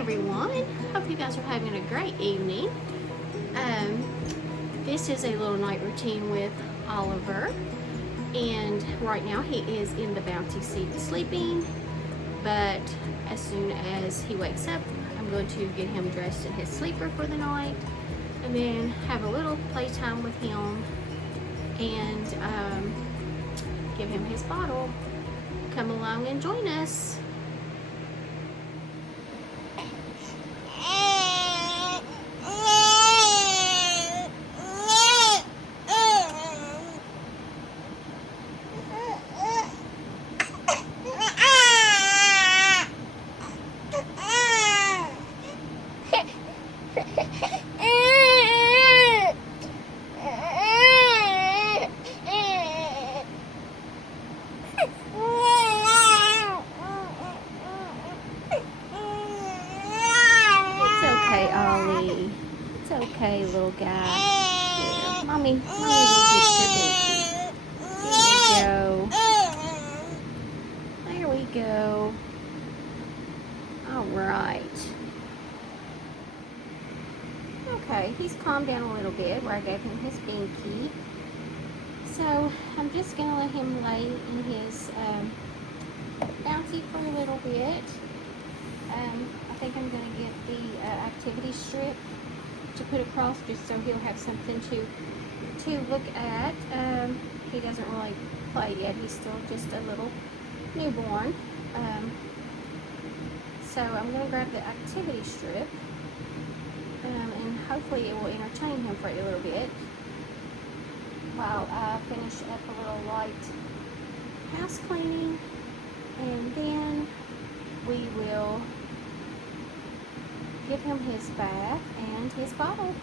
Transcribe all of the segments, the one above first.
everyone, hope you guys are having a great evening. This is a little night routine with Oliver, and right now he is in the bouncy seat sleeping, but as soon as he wakes up, I'm going to get him dressed in his sleeper for the night and then have a little playtime with him and give him his bottle. Come along and join us. Ollie. It's okay, little guy. Here, mommy will get your baby. There we go. There we go. All right. Okay, he's calmed down a little bit where I gave him his binky. So I'm just gonna let him lay in his bouncy for a little bit. I think I'm going to get the activity strip to put across just so he'll have something to look at. He doesn't really play yet. He's still just a little newborn. So I'm going to grab the activity strip and hopefully it will entertain him for a little bit while I finish up a little light house cleaning, and then we will give him his bath and his bottle.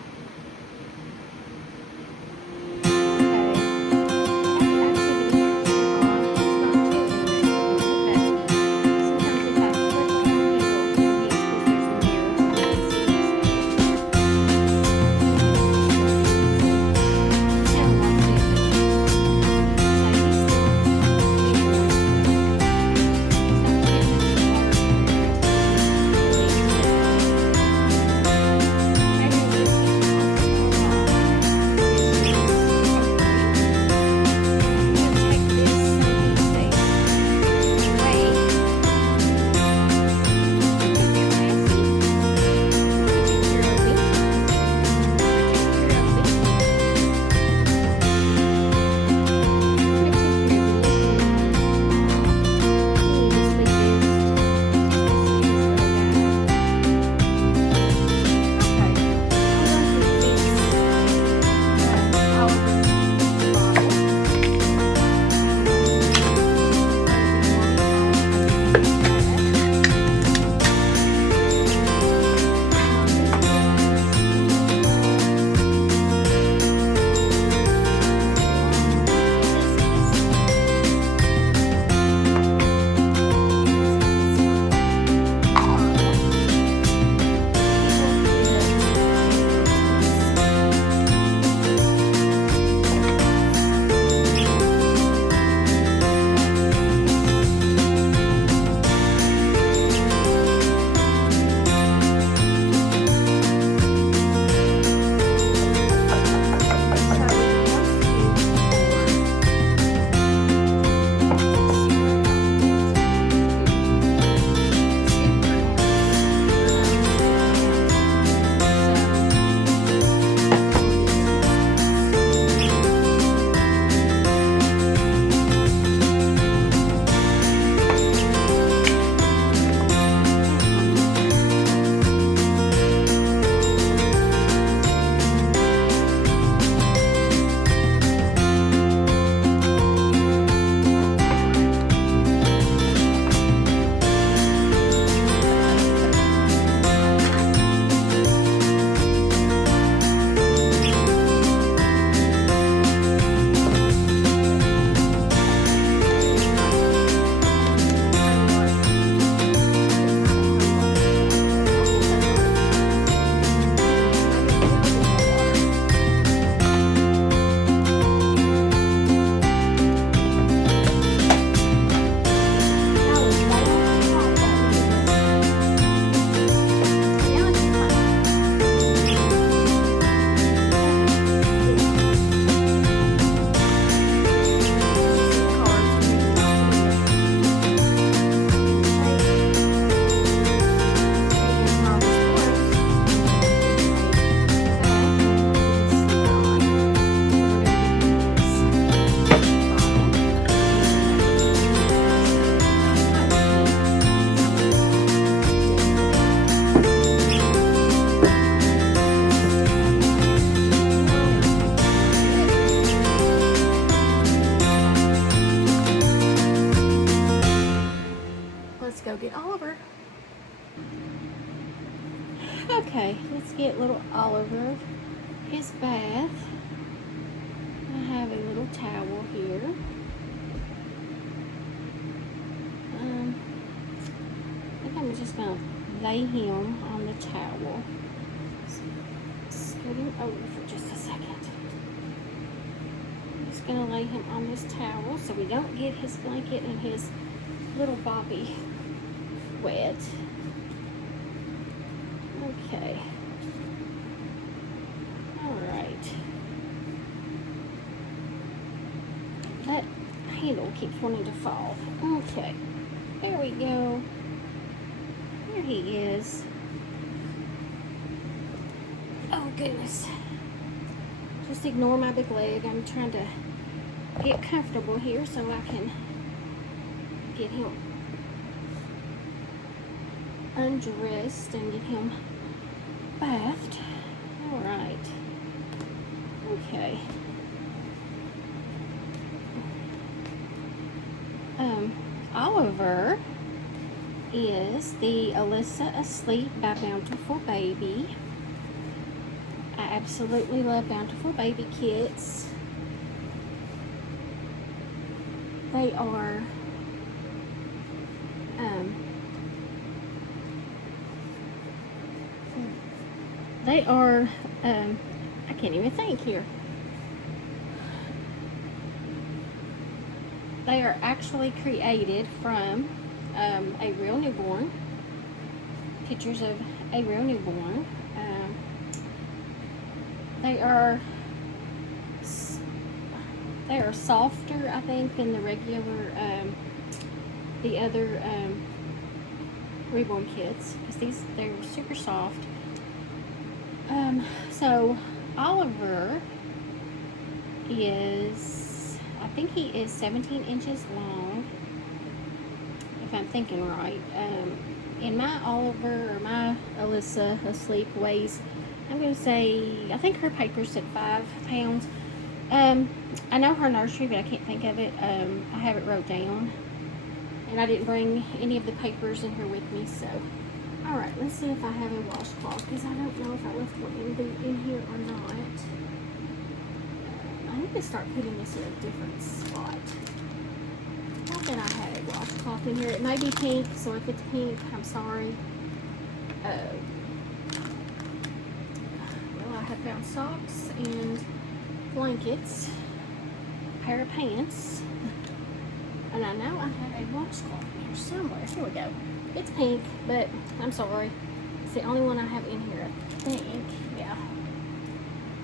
over. Okay, let's get little Oliver his bath. I have a little towel here. I think I'm just going to lay him on the towel. Scoot him over for just a second. I'm just going to lay him on this towel so we don't get his blanket and his little bobby wet. Okay. Alright. That handle keeps wanting to fall. Okay. There we go. There he is. Oh goodness. Just ignore my big leg. I'm trying to get comfortable here so I can get him undressed and get him bathed. Alright. Okay. Oliver is the Alyssa Asleep by Bountiful Baby. I absolutely love Bountiful Baby kits. They are I can't even think here. They are actually created from a real newborn. Pictures of a real newborn. They are softer, I think, than the regular, the other Reborn kits, because they're super soft. So Oliver is, I think he is 17 inches long, if I'm thinking right. And my Oliver, or my Alyssa Asleep, weighs, I'm going to say, I think her paper said 5 pounds. I know her nursery, but I can't think of it. I have it wrote down. And I didn't bring any of the papers in here with me, so. Alright, let's see if I have a washcloth, because I don't know if I left one in here or not. I need to start putting this in a different spot. Not that I had a washcloth in here. It may be pink, so if it's pink, I'm sorry. Well, I have found socks and blankets, a pair of pants, and I know I have a washcloth in here somewhere. Here we go. It's pink, but I'm sorry. It's the only one I have in here, I think. Yeah.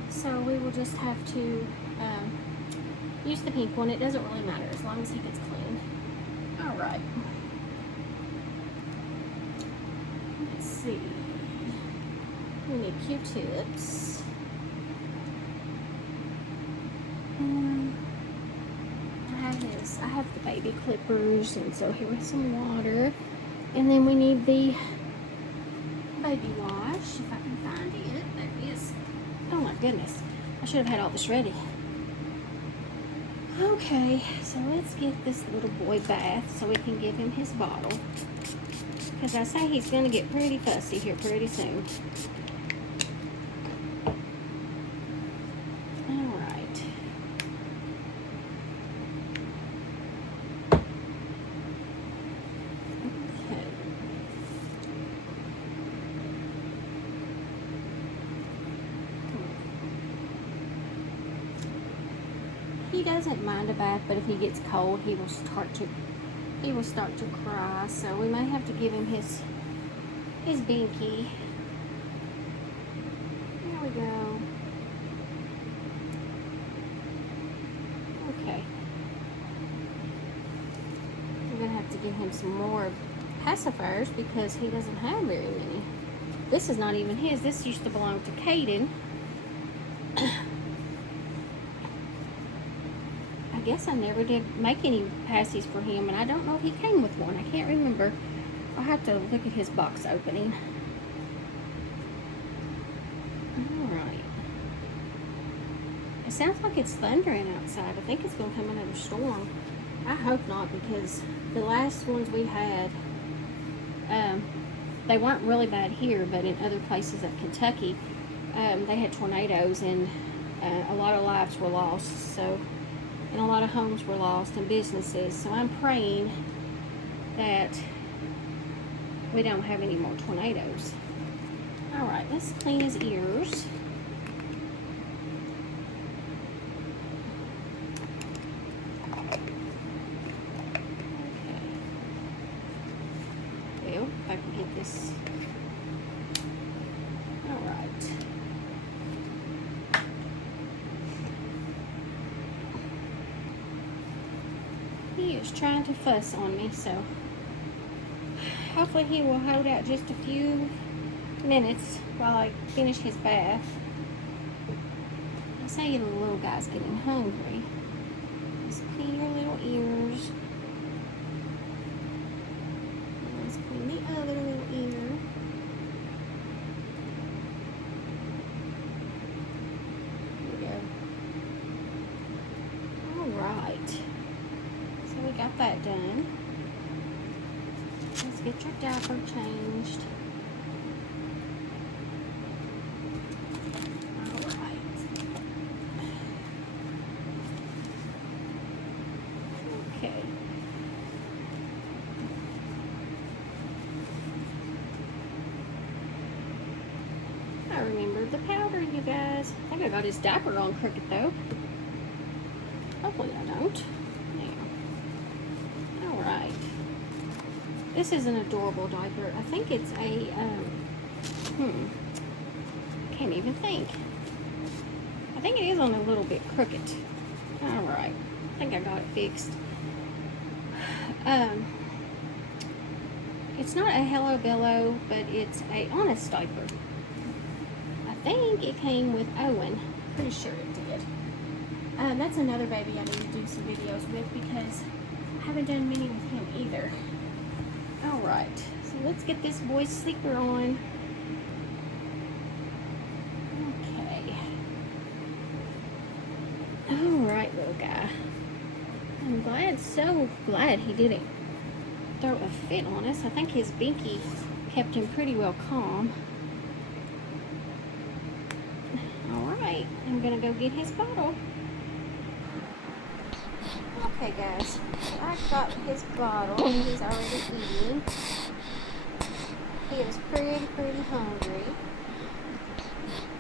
So we will just have to use the pink one. It doesn't really matter as long as he gets clean. Alright. Let's see. We need Q-tips. I have the baby clippers, and so here with some water. And then we need the baby wash, if I can find it. There it is. Oh my goodness. I should have had all this ready. Okay, so let's get this little boy bath so we can give him his bottle. Because I say he's going to get pretty fussy here pretty soon. He doesn't mind a bath, but if he gets cold, he will start to cry. So we may have to give him his binky. There we go. Okay. We're gonna have to give him some more pacifiers because he doesn't have very many. This is not even his. This used to belong to Caden. I guess I never did make any passies for him, and I don't know if he came with one. I can't remember. I'll have to look at his box opening. Alright. It sounds like it's thundering outside. I think it's going to come another storm. I hope not, because the last ones we had, they weren't really bad here, but in other places of Kentucky, they had tornadoes, and a lot of lives were lost. So, and a lot of homes were lost and businesses. So I'm praying that we don't have any more tornadoes. All right, let's clean his ears. Well, if I can get this. All right. He is trying to fuss on me, so hopefully he will hold out just a few minutes while I finish his bath. I say the little guy's getting hungry. Let's clean your little ears. Let's clean the other little ear. Here we go. Alright. So we got that done. Let's get your diaper changed. I remembered the powder, you guys. I think I got his diaper on crooked though. Hopefully I don't. Now. Alright. This is an adorable diaper. I think it's a, can't even think. I think it is on a little bit crooked. Alright. I think I got it fixed. It's not a Hello Bello, but it's a Honest diaper. I think it came with Owen. Pretty sure it did. That's another baby I need to do some videos with because I haven't done many with him either. Alright, so let's get this boy's sleeper on. Okay. Alright, little guy. I'm so glad he didn't throw a fit on us. I think his binky kept him pretty well calm. Alright, I'm gonna go get his bottle. Okay guys, so I got his bottle. He's already eating. He is pretty hungry.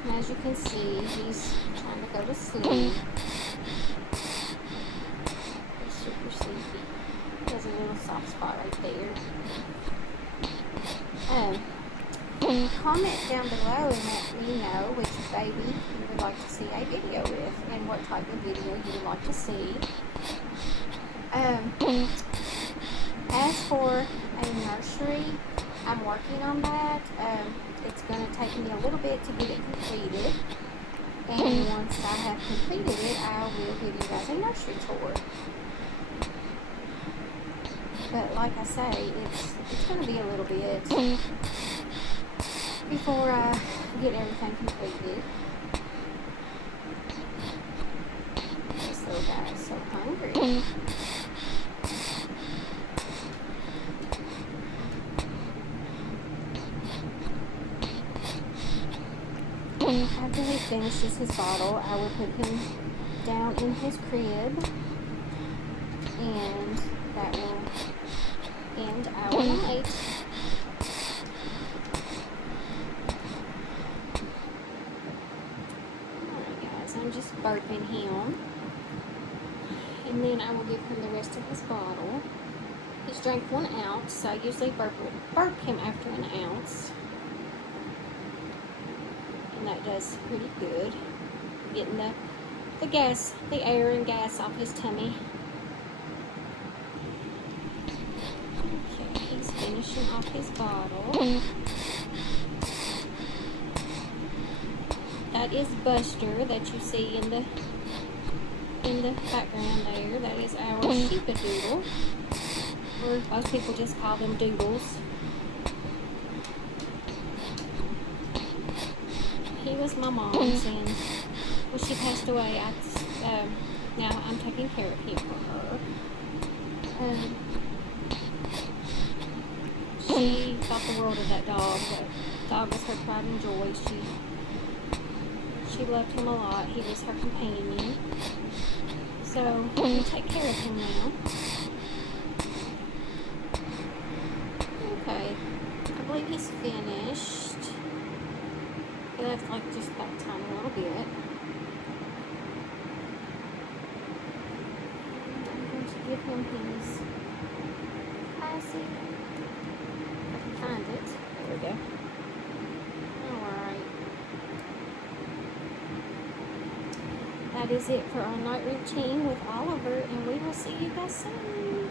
And as you can see, he's trying to go to sleep. He's super sleepy. He has a little soft spot right there. Comment down below and let me know which baby you would like to see a video with and what type of video you would like to see. As for a nursery, I'm working on that. It's going to take me a little bit to get it completed. And once I have completed it, I will give you guys a nursery tour. But like I say, it's going to be a little bit before I get everything completed. This little guy is so hungry. After he finishes his bottle, I will put him down in his crib, and that will end our night. Alright guys, I'm just burping him, and then I will give him the rest of his bottle. He's drank 1 ounce, so I usually burp him after 1 ounce. And that does pretty good, getting the air and gas off his tummy. Okay, he's finishing off his bottle. That is Buster that you see in the background there. That is our sheepadoodle, or most people just call them doodles. He was my mom's, and when she passed away, now I'm taking care of him for her. She thought the world of that dog. That dog was her pride and joy. She loved him a lot. He was her companion. So we take care of him now. Okay, I believe he's finished. He left like just that tiny little bit. I'm going to give him his passy. If I can find it. There we go. Alright. That is it for our night routine with Oliver, and we will see you guys soon.